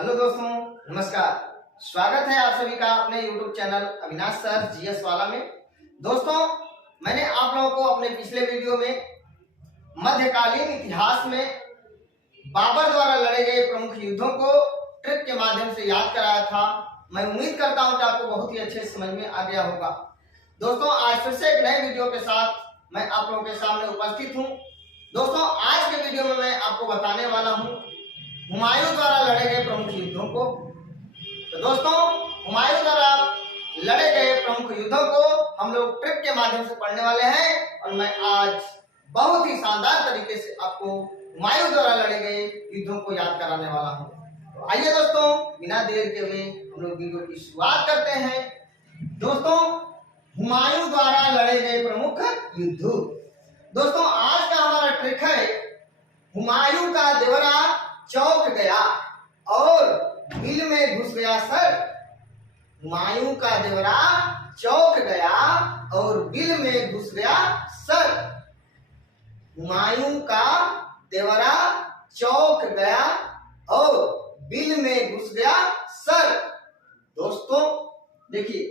Hello दोस्तों, नमस्कार। स्वागत है आप सभी का अपने YouTube channel Avinash sir GS वाला में। दोस्तों, मैंने आप लोगों को अपने पिछले वीडियो में मध्यकालीन इतिहास में बाबर द्वारा लड़े गए प्रमुख युद्धों को ट्रिक के माध्यम से याद कराया था। मैं उम्मीद करता हूं कि आपको बहुत ही अच्छे समझ में आ गया होगा। दोस्तों, आज फिर से एक नए वीडियो के साथ मैं आप लोगों के सामने उपस्थित हूं। दोस्तों, आज के वीडियो में मैं आपको बताने वाला हूं हुमायूं द्वारा लड़े गए प्रमुख युद्धों को। तो दोस्तों, हुमायूं द्वारा लड़े गए प्रमुख युद्धों को हम लोग ट्रिक के माध्यम से पढ़ने वाले हैं और मैं आज बहुत ही शानदार तरीके से आपको हुमायूं द्वारा लड़े गए युद्धों को याद कराने वाला हूं। तो आइए दोस्तों, बिना देर के हुए हम लोग वीडियो की शुरुआत करते हैं। दोस्तों, हुमायूं द्वारा लड़े गए प्रमुख युद्ध। दोस्तों, आज का हमारा ट्रिक है हुमायूं का देवरा चौंक गया और बिल में घुस गया सर। हुमायूं का देवरा चौंक गया और बिल में घुस गया सर। हुमायूं का देवरा चौंक गया और बिल में घुस गया सर। दोस्तों देखिए,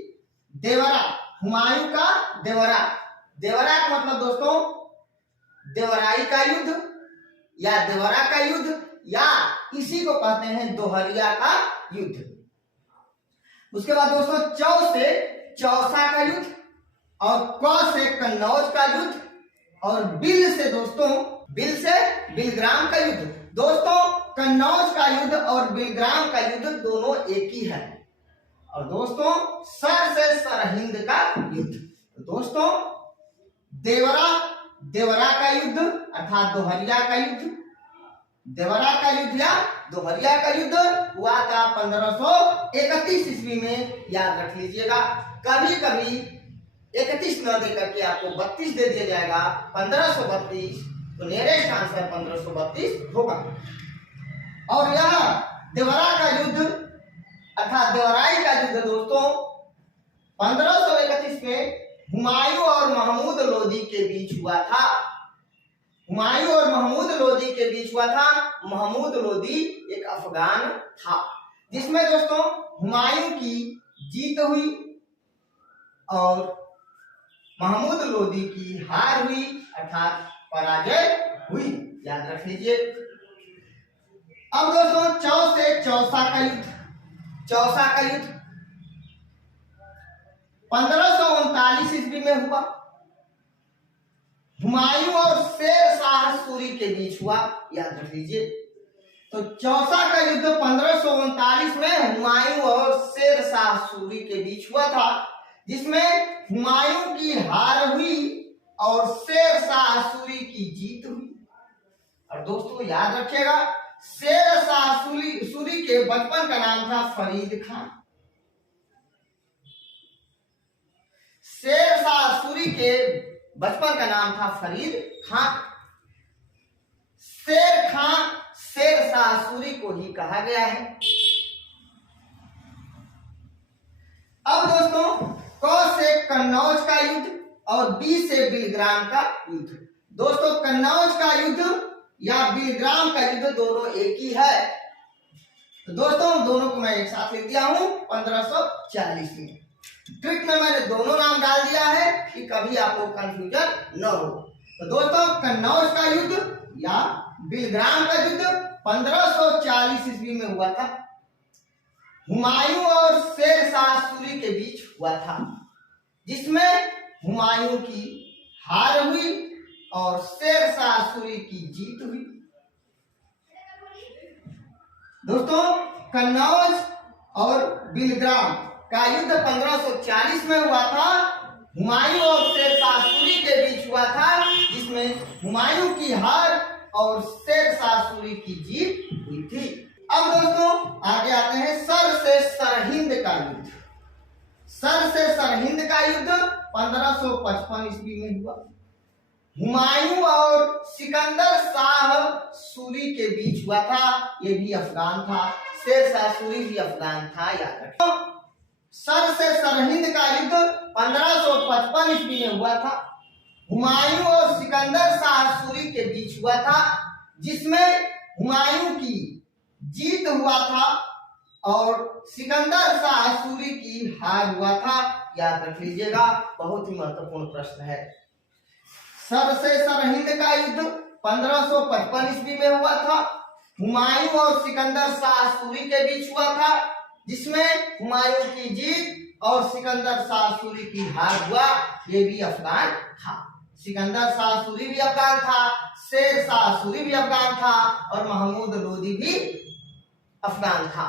देवरा, हुमायूं का देवरा, देवरा का मतलब दोस्तों देवराई का युद्ध या देवरा का युद्ध या इसी को कहते हैं दोहरिया का युद्ध। उसके बाद दोस्तों चौ से चौसा का युद्ध और क से कन्नौज का युद्ध और बिल से दोस्तों बिल से बिलग्राम का युद्ध। दोस्तों, कन्नौज का युद्ध और बिलग्राम का युद्ध दोनों एक ही है। और दोस्तों सर से सरहिंद का युद्ध। दोस्तों, देवरा का युद्ध अर्थात दोहरिया का युद्ध, देवरा का युद्ध या दोहरिया का युद्ध हुआ था 1531 ईस्वी में। याद रख लीजिएगा, कभी कभी 31 न दे करके आपको 32 दे दिया जाएगा, 1532, तो नियरेस्ट आंसर 1532 होगा। और यह देवरा का युद्ध अर्थात देवराई का युद्ध दोस्तों 1531 में हुमायूं और महमूद लोदी के बीच हुआ था। हुमायूं और महमूद लोदी के बीच हुआ था। महमूद लोदी एक अफगान था जिसमें दोस्तों हुमायूं की जीत हुई और महमूद लोदी की हार हुई अर्थात पराजय हुई। याद रख लीजिए। अब दोस्तों चौ से चौसा का युद्ध, चौसा का युद्ध 1539 ईस्वी में हुआ। हुमायूं और शेर शाह सूरी के बीच हुआ। याद रख लीजिए। तो चौसा का युद्ध 1539 में हुमायूं और शेर शाह सूरी के बीच हुआ था, जिसमें हुमायूं की हार हुई और शेर शाह सूरी की जीत हुई। और दोस्तों याद रखिएगा, शेर शाह सूरी के बचपन का नाम था फरीद खान। शेर शाह सूरी के बचपन का नाम था फरीद खान। शेर खान शेर शाह सूरी को ही कहा गया है। अब दोस्तों क से कन्नौज का युद्ध और बी से बिलग्राम का युद्ध। दोस्तों, कन्नौज का युद्ध या बिलग्राम का युद्ध दोनों एक ही है। तो दोस्तों दोनों को मैं एक साथ लिख दिया हूं 1540 में। ट्रिक में मैंने दोनों नाम डाल दिया है कि कभी आपको कंफ्यूजन न हो। तो दोस्तों कन्नौज का युद्ध या बिलग्राम का युद्ध 1540 ईस्वी में हुआ था। हुमायूं और शेर शाह सूरी के बीच हुआ था, जिसमें हुमायूं की हार हुई और शेर शाह सूरी की जीत हुई। दोस्तों, कन्नौज और बिलग्राम का युद्ध 1540 में हुआ था। हुमायूं और शेर शाह सूरी के बीच हुआ था, जिसमें हुमायूं की हार और शेर शाह सूरी की जीत हुई थी। अब दोस्तों आगे आते हैं सर से सरहिंद का युद्ध। सर से सरहिंद का युद्ध 1555 ईस्वी में हुआ। हुमायूं और सिकंदर शाह सूरी के बीच हुआ था। ये भी अफगान था। शेर शाह सूरी भी अफगान था। याद रखो, सर से सरहिंद का युद्ध 1555 ईस्वी में हुआ था। हुमायूं और सिकंदर शाह सूरी के बीच हुआ था, जिसमें हुमायूं की जीत हुआ था और सिकंदर शाह सूरी की हार हुआ था। याद रख लीजिएगा, बहुत ही महत्वपूर्ण प्रश्न है। सर से सरहिंद का युद्ध 1555 ईस्वी में हुआ था। हुमायूं और सिकंदर शाह सूरी के बीच हुआ था, जिसमें हुमायूं की जीत और सिकंदर शाह सूरी की हार हुआ। ये भी अफगान था। सिकंदर शाह सूरी भी अफगान था, शेर शाह सूरी भी अफगान था और महमूद लोदी भी अफगान था।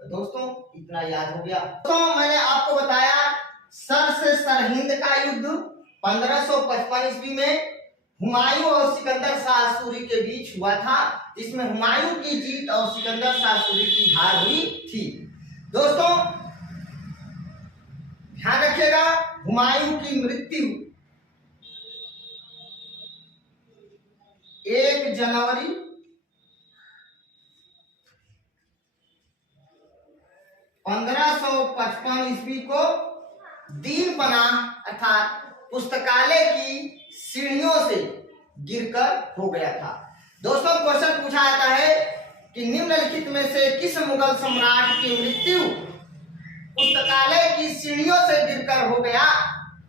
तो दोस्तों इतना याद हो गया। तो मैंने आपको बताया सर से सरहिंद का युद्ध 1555 ईस्वी में हुमायूं और सिकंदर शाह सूरी के बीच हुआ था, जिसमें हुमायूं की जीत और सिकंदर शाह सूरी की हार हुई थी। दोस्तों ध्यान रखिएगा, हुमायूं की मृत्यु 1 जनवरी 1555 ईस्वी को दीनपनाह अर्थात पुस्तकालय की सीढ़ियों से गिरकर हो गया था। दोस्तों क्वेश्चन पूछा जाता है कि निम्नलिखित में से किस मुगल सम्राट की मृत्यु पुस्तकालय की सीढ़ियों से गिरकर हो गया?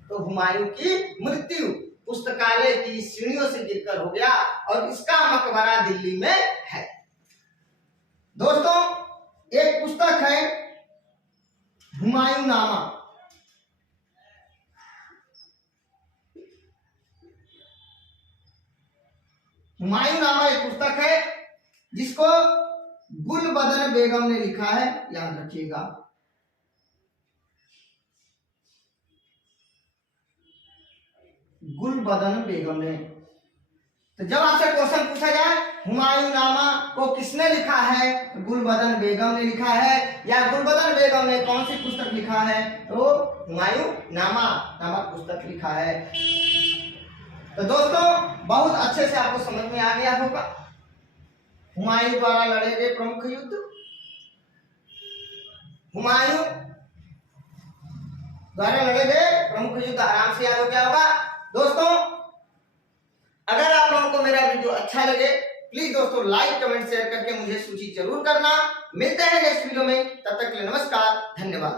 तो हुमायूं की मृत्यु पुस्तकालय की सीढ़ियों से गिरकर हो गया और इसका मकबरा दिल्ली में है। दोस्तों एक पुस्तक है हुमायूं नामा। हुमायूं नामा एक पुस्तक है जिसको गुलबदन बेगम ने लिखा है। याद रखिएगा, गुलबदन बेगम ने। तो जब आपसे क्वेश्चन पूछा जाए हुमायूं नामा को किसने लिखा है, तो गुलबदन बेगम ने लिखा है। या गुलबदन बेगम ने कौन सी पुस्तक लिखा है, तो हुमायूं नामा नामक पुस्तक लिखा है। तो दोस्तों बहुत अच्छे से आपको समझ में आ गया होगा हुमायूं द्वारा लड़े गए प्रमुख युद्ध। हुमायूं द्वारा लड़े गए प्रमुख युद्ध आराम से याद हो गया होगा। दोस्तों अगर आप लोगों को मेरा वीडियो अच्छा लगे प्लीज दोस्तों लाइक कमेंट शेयर करके मुझे सूचित जरूर करना। मिलते हैं नेक्स्ट वीडियो में, तब तक के लिए नमस्कार, धन्यवाद।